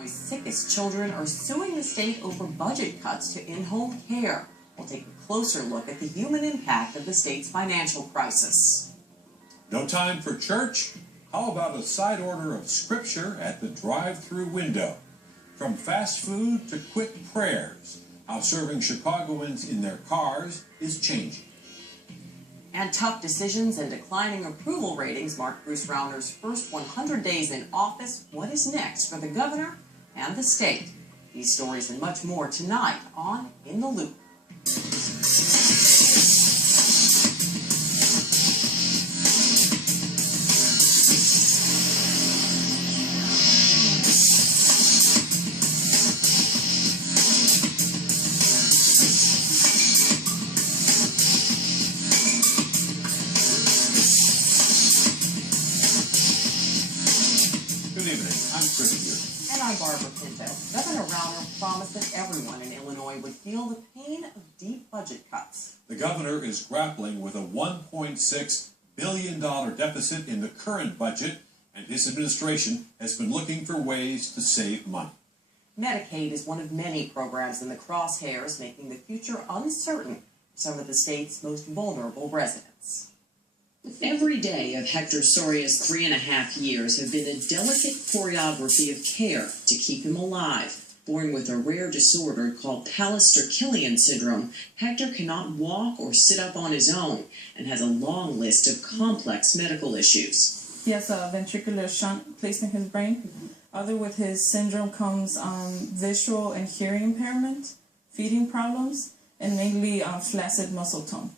Illinois' sickest children are suing the state over budget cuts to in-home care. We'll take a closer look at the human impact of the state's financial crisis. No time for church? How about a side order of scripture at the drive-through window? From fast food to quick prayers, how serving Chicagoans in their cars is changing. And tough decisions and declining approval ratings mark Bruce Rauner's first 100 days in office. What is next for the governor and the state? These stories and much more tonight on In the Loop. And I'm Barbara Pinto. Governor Rauner promised that everyone in Illinois would feel the pain of deep budget cuts. The governor is grappling with a $1.6 billion deficit in the current budget, and his administration has been looking for ways to save money. Medicaid is one of many programs in the crosshairs, making the future uncertain for some of the state's most vulnerable residents. Every day of Hector Soria's 3.5 years have been a delicate choreography of care to keep him alive. Born with a rare disorder called Pallister-Killian syndrome, Hector cannot walk or sit up on his own and has a long list of complex medical issues. He has a ventricular shunt placed in his brain. Other with his syndrome comes visual and hearing impairment, feeding problems, and mainly flaccid muscle tone.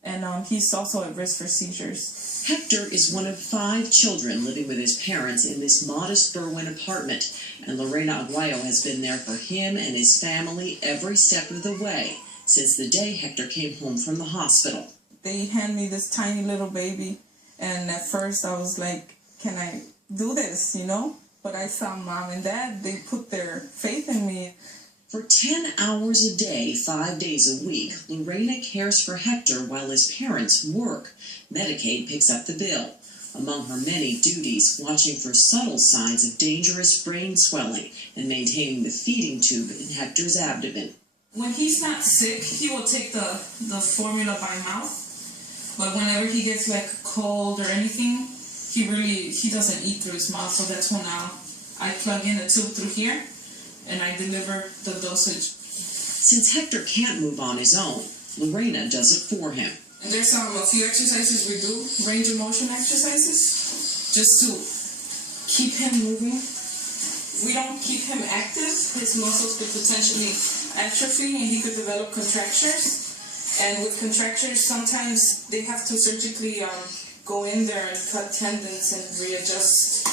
And he's also at risk for seizures. Hector is one of 5 children living with his parents in this modest Berwyn apartment, and Lorena Aguayo has been there for him and his family every step of the way since the day Hector came home from the hospital. They hand me this tiny little baby, and at first I was like, can I do this, you know? But I saw Mom and Dad, they put their faith in me. For 10 hours a day, 5 days a week, Lorena cares for Hector while his parents work. Medicaid picks up the bill. Among her many duties, watching for subtle signs of dangerous brain swelling and maintaining the feeding tube in Hector's abdomen. When he's not sick, he will take the formula by mouth. But whenever he gets like cold or anything, he doesn't eat through his mouth. So that's when I plug in a tube through here and I deliver the dosage. Since Hector can't move on his own, Lorena does it for him. And there's a few exercises we do, range of motion exercises, just to keep him moving. We don't keep him active, his muscles could potentially atrophy and he could develop contractures. And with contractures, sometimes they have to surgically go in there and cut tendons and readjust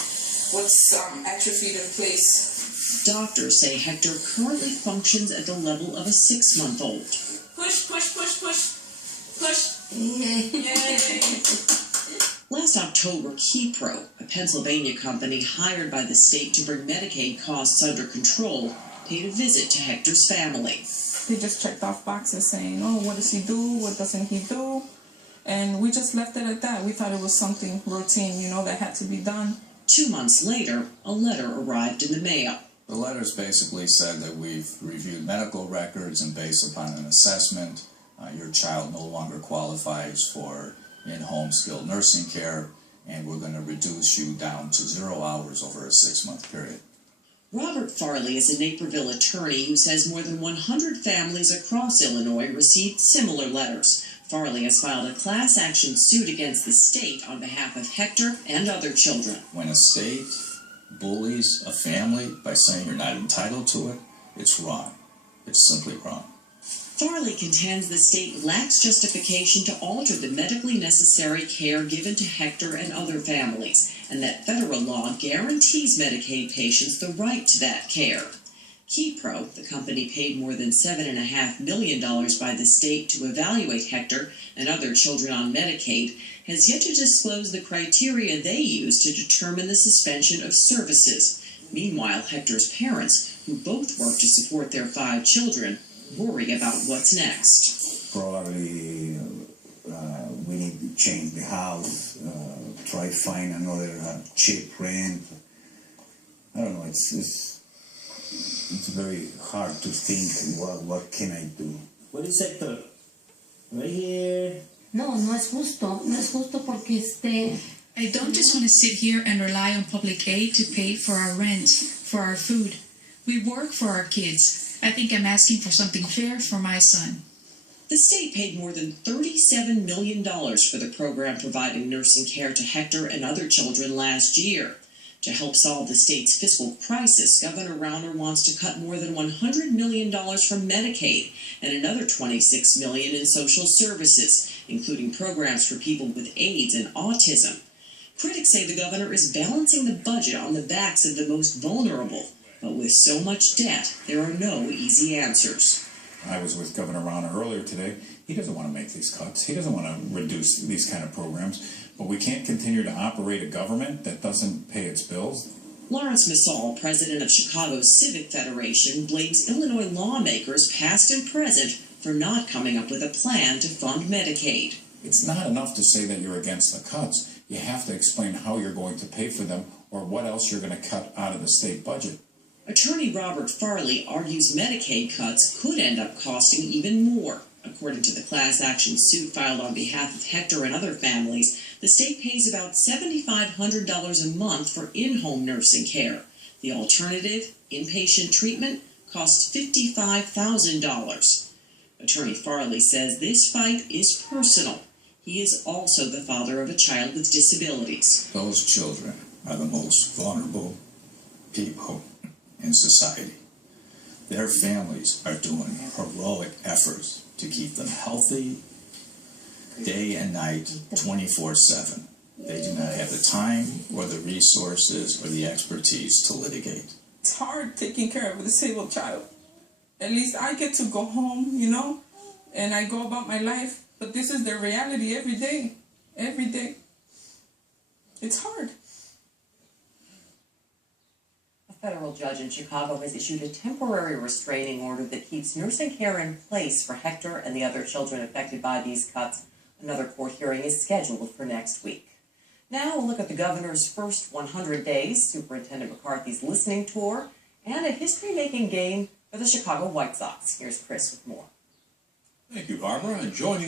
what's atrophied in place. Doctors say Hector currently functions at the level of a 6-month-old. Push, push, push, push, push. Yay! Last October, Kepro, a Pennsylvania company hired by the state to bring Medicaid costs under control, paid a visit to Hector's family. They just checked off boxes saying, oh, what does he do? What doesn't he do? And we just left it at that. We thought it was something routine, you know, that had to be done. 2 months later, a letter arrived in the mail. The letters basically said that we've reviewed medical records and based upon an assessment, your child no longer qualifies for in-home skilled nursing care, and we're going to reduce you down to 0 hours over a 6-month period. Robert Farley is a Naperville attorney who says more than 100 families across Illinois received similar letters. Farley has filed a class action suit against the state on behalf of Hector and other children. When a state bullies a family by saying you're not entitled to it, it's wrong. It's simply wrong. Farley contends the state lacks justification to alter the medically necessary care given to Hector and other families, and that federal law guarantees Medicaid patients the right to that care. Kepro, the company paid more than $7.5 million by the state to evaluate Hector and other children on Medicaid, has yet to disclose the criteria they use to determine the suspension of services. Meanwhile, Hector's parents, who both work to support their 5 children, worry about what's next. Probably we need to change the house, try to find another cheap rent. I don't know. It's very hard to think. What can I do? What is Hector? Right here. No, no es justo. No es justo porque I don't just want to sit here and rely on public aid to pay for our rent, for our food. We work for our kids. I think I'm asking for something fair for my son. The state paid more than $37 million for the program providing nursing care to Hector and other children last year. To help solve the state's fiscal crisis, Governor Rauner wants to cut more than $100 million from Medicaid and another $26 million in social services, including programs for people with AIDS and autism. Critics say the governor is balancing the budget on the backs of the most vulnerable, but with so much debt, there are no easy answers. I was with Governor Rauner earlier today. He doesn't want to make these cuts. He doesn't want to reduce these kind of programs. But we can't continue to operate a government that doesn't pay its bills. Lawrence Massall, president of Chicago's Civic Federation, blames Illinois lawmakers, past and present, for not coming up with a plan to fund Medicaid. It's not enough to say that you're against the cuts. You have to explain how you're going to pay for them or what else you're going to cut out of the state budget. Attorney Robert Farley argues Medicaid cuts could end up costing even more. According to the class action suit filed on behalf of Hector and other families, the state pays about $7,500 a month for in-home nursing care. The alternative, inpatient treatment, costs $55,000. Attorney Farley says this fight is personal. He is also the father of a child with disabilities. Those children are the most vulnerable people in society. Their families are doing heroic efforts to keep them healthy day and night, 24/7. They do not have the time or the resources or the expertise to litigate. It's hard taking care of a disabled child. At least I get to go home, and I go about my life. But this is their reality every day. Every day. It's hard. A federal judge in Chicago has issued a temporary restraining order that keeps nursing care in place for Hector and the other children affected by these cuts. Another court hearing is scheduled for next week. Now we'll look at the governor's first 100 days, Superintendent McCarthy's listening tour, and a history-making game for the Chicago White Sox. Here's Chris with more. Thank you, Barbara. And joining